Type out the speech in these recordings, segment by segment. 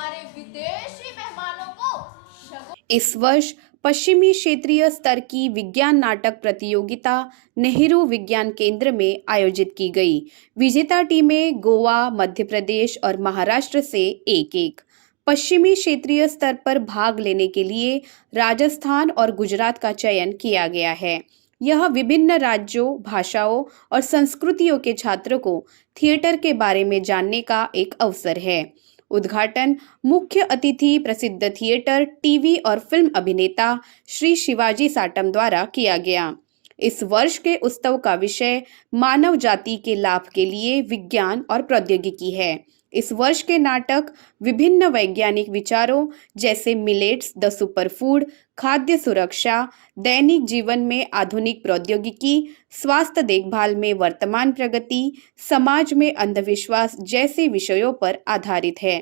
हमारे विदेशी मेहमानों को इस वर्ष पश्चिमी क्षेत्रीय स्तर की विज्ञान नाटक प्रतियोगिता नेहरू विज्ञान केंद्र में आयोजित की गई। विजेता टीमें गोवा, मध्य प्रदेश और महाराष्ट्र से एक-एक। पश्चिमी क्षेत्रीय स्तर पर भाग लेने के लिए राजस्थान और गुजरात का चयन किया गया है। यह विभिन्न राज्यों, भाषाओं और संस्कृतियों के छात्रों को थिएटर के बारे में जानने का एक अवसर है। उद्घाटन मुख्य अतिथि प्रसिद्ध थिएटर, टीवी और फिल्म अभिनेता श्री शिवाजी साटम द्वारा किया गया। इस वर्ष के उत्सव का विषय मानव जाति के लाभ के लिए विज्ञान और प्रौद्योगिकी है। इस वर्ष के नाटक विभिन्न वैज्ञानिक विचारों जैसे मिलेट्स द सुपरफूड, खाद्य सुरक्षा, दैनिक जीवन में आधुनिक प्रौद्योगिकी, स्वास्थ्य देखभाल में वर्तमान प्रगति, समाज में अंधविश्वास जैसे विषयों पर आधारित है।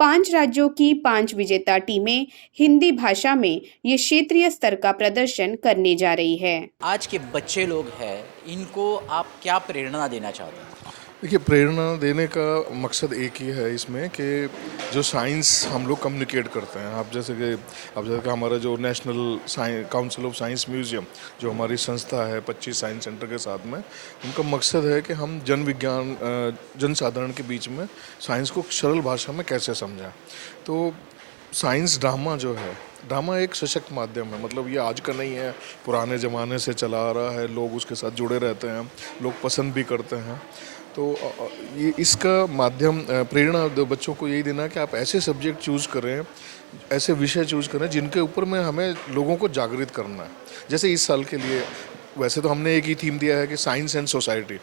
5 राज्यों की 5 विजेता टीमें हिंदी भाषा में ये क्षेत्रीय स्तर का प्रदर्शन करने जा रही है। आज के बच्चे लोग हैं, इनको आप क्या प्रेरणा देना चाहते हैं? देखिए, प्रेरणा देने का मकसद एक ही है इसमें कि जो साइंस हम लोग कम्युनिकेट करते हैं, अब जैसे कि हमारा जो national council of science museum जो हमारी संस्था है 25 साइंस सेंटर के साथ में, उनका मकसद है कि हम जन साधारण के बीच में साइंस को सरल भाषा में कैसे समझें। तो साइंस ड्रामा एक सशक्त माध्यम है, मतलब ये आज का नहीं है, पुराने ज़माने से चला आ रहा है, लोग उसके साथ जुड़े रहते हैं, लोग पसंद भी करते हैं। तो ये इसका माध्यम प्रेरणा बच्चों को यही देना है कि आप ऐसे सब्जेक्ट चूज़ करें, ऐसे विषय चूज़ करें जिनके ऊपर में हमें लोगों को जागृत करना है। जैसे इस साल के लिए वैसे तो हमने एक ही थीम दिया है कि साइंस एंड सोसाइटी,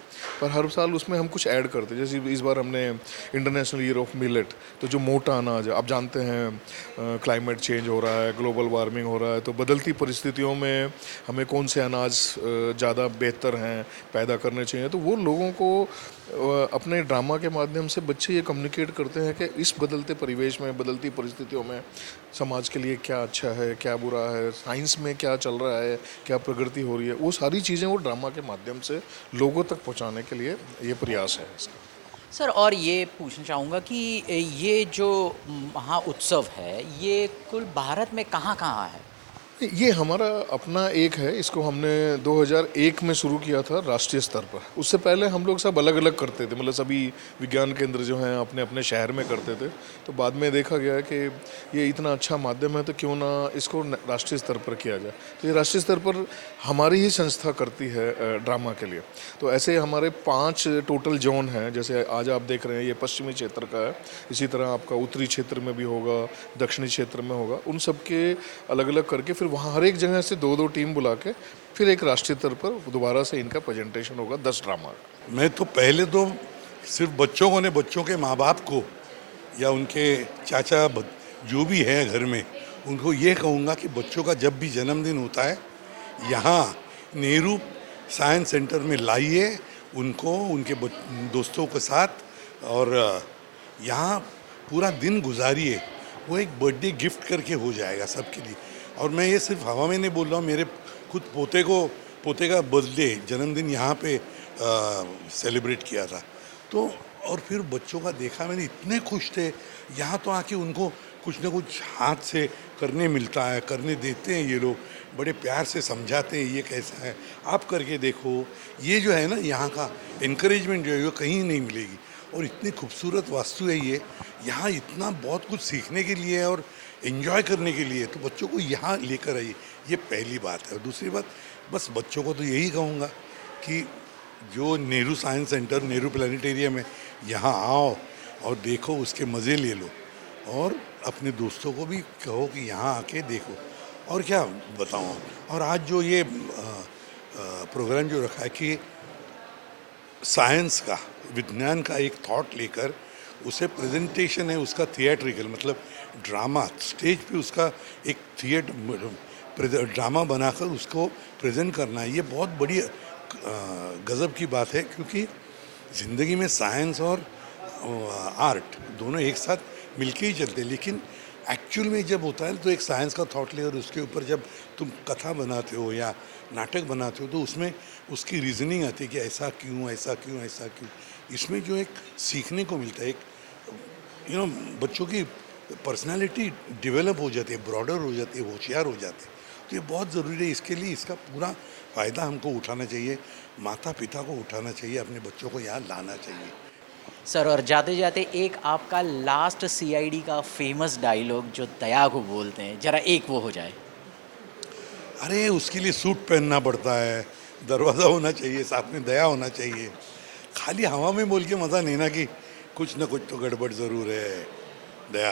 पर हर साल उसमें हम कुछ ऐड करते हैं। जैसे इस बार हमने इंटरनेशनल ईयर ऑफ मिलेट, तो जो मोटा अनाज है, आप जानते हैं क्लाइमेट चेंज हो रहा है, ग्लोबल वार्मिंग हो रहा है, तो बदलती परिस्थितियों में हमें कौन से अनाज ज़्यादा बेहतर हैं पैदा करने चाहिए। तो वो लोगों को अपने ड्रामा के माध्यम से बच्चे ये कम्युनिकेट करते हैं कि इस बदलते परिवेश में, बदलती परिस्थितियों में समाज के लिए क्या अच्छा है, क्या बुरा है, साइंस में क्या चल रहा है, क्या प्रगति हो रही है, वो सारी चीज़ें वो ड्रामा के माध्यम से लोगों तक पहुंचाने के लिए ये प्रयास है इसका। सर, और ये पूछना चाहूँगा कि ये जो महाउत्सव है, ये कुल भारत में कहाँ-कहाँ है? ये हमारा अपना एक है, इसको हमने 2001 में शुरू किया था राष्ट्रीय स्तर पर। उससे पहले हम लोग सब अलग अलग करते थे, मतलब सभी विज्ञान केंद्र जो हैं अपने अपने शहर में करते थे। तो बाद में देखा गया कि ये इतना अच्छा माध्यम है, तो क्यों ना इसको राष्ट्रीय स्तर पर किया जाए। तो ये राष्ट्रीय स्तर पर हमारी ही संस्था करती है ड्रामा के लिए। तो ऐसे हमारे 5 टोटल जोन हैं, जैसे आज आप देख रहे हैं ये पश्चिमी क्षेत्र का है, इसी तरह आपका उत्तरी क्षेत्र में भी होगा, दक्षिणी क्षेत्र में होगा। उन सब के अलग अलग करके फिर वहाँ हर एक जगह से 2-2 टीम बुला के फिर एक राष्ट्रीय स्तर पर दोबारा से इनका प्रेजेंटेशन होगा 10 ड्रामा। मैं तो पहले तो सिर्फ बच्चों को ने बच्चों के माँ बाप को या उनके जो भी है घर में, उनको ये कहूँगा कि बच्चों का जब भी जन्मदिन होता है, यहाँ नेहरू साइंस सेंटर में लाइए उनको, उनके दोस्तों के साथ, और यहाँ पूरा दिन गुजारिए। वो एक बर्थडे गिफ्ट करके हो जाएगा सबके लिए। और मैं ये सिर्फ हवा में नहीं बोल रहा हूँ, मेरे खुद पोते का बर्थडे जन्मदिन यहाँ पे सेलिब्रेट किया था। तो और फिर बच्चों का देखा मैंने, इतने खुश थे। यहाँ तो आके उनको कुछ ना कुछ हाथ से करने मिलता है, करने देते हैं ये लोग, बड़े प्यार से समझाते हैं ये कैसा है, आप करके देखो। ये जो है ना, यहाँ का इनकरेजमेंट जो है वो कहीं नहीं मिलेगी। और इतनी खूबसूरत वास्तु है ये, यहाँ इतना बहुत कुछ सीखने के लिए और एंजॉय करने के लिए, तो बच्चों को यहाँ लेकर आइए। ये पहली बात है। और दूसरी बात, बस बच्चों को तो यही कहूँगा कि जो Nehru science centre, Nehru planetarium है, यहाँ आओ और देखो, उसके मज़े ले लो, और अपने दोस्तों को भी कहो कि यहाँ आके देखो। और क्या बताऊँ। और आज जो ये प्रोग्राम जो रखा है कि साइंस का, विज्ञान का एक थॉट लेकर उसे प्रेजेंटेशन है उसका थिएट्रिकल, मतलब ड्रामा स्टेज पे उसका एक ड्रामा बनाकर उसको प्रेजेंट करना है। ये बहुत बड़ी गज़ब की बात है, क्योंकि ज़िंदगी में साइंस और आर्ट दोनों एक साथ मिलके ही चलते हैं। लेकिन एक्चुअल में जब होता है तो एक साइंस का थॉट लेकर उसके ऊपर जब तुम कथा बनाते हो या नाटक बनाते हो, तो उसमें उसकी रीजनिंग आती है कि ऐसा क्यों, ऐसा क्यों, ऐसा क्यों। इसमें जो एक सीखने को मिलता है, एक बच्चों की पर्सनालिटी डेवलप हो जाती है, ब्रॉडर हो जाती है, होशियार हो जाते हैं। तो ये बहुत ज़रूरी है, इसके लिए इसका पूरा फ़ायदा हमको उठाना चाहिए, माता पिता को उठाना चाहिए, अपने बच्चों को यहाँ लाना चाहिए। सर और जाते जाते एक आपका लास्ट सीआईडी का फेमस डायलॉग जो दया को बोलते हैं, जरा एक वो हो जाए। अरे उसके लिए सूट पहनना पड़ता है, दरवाज़ा होना चाहिए, साथ में दया होना चाहिए। खाली हवा में बोल के मज़ा नहीं ना, कि कुछ ना कुछ तो गड़बड़ ज़रूर है। दया,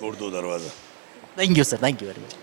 तोड़ दो दरवाज़ा। Thank you sir, thank you very much.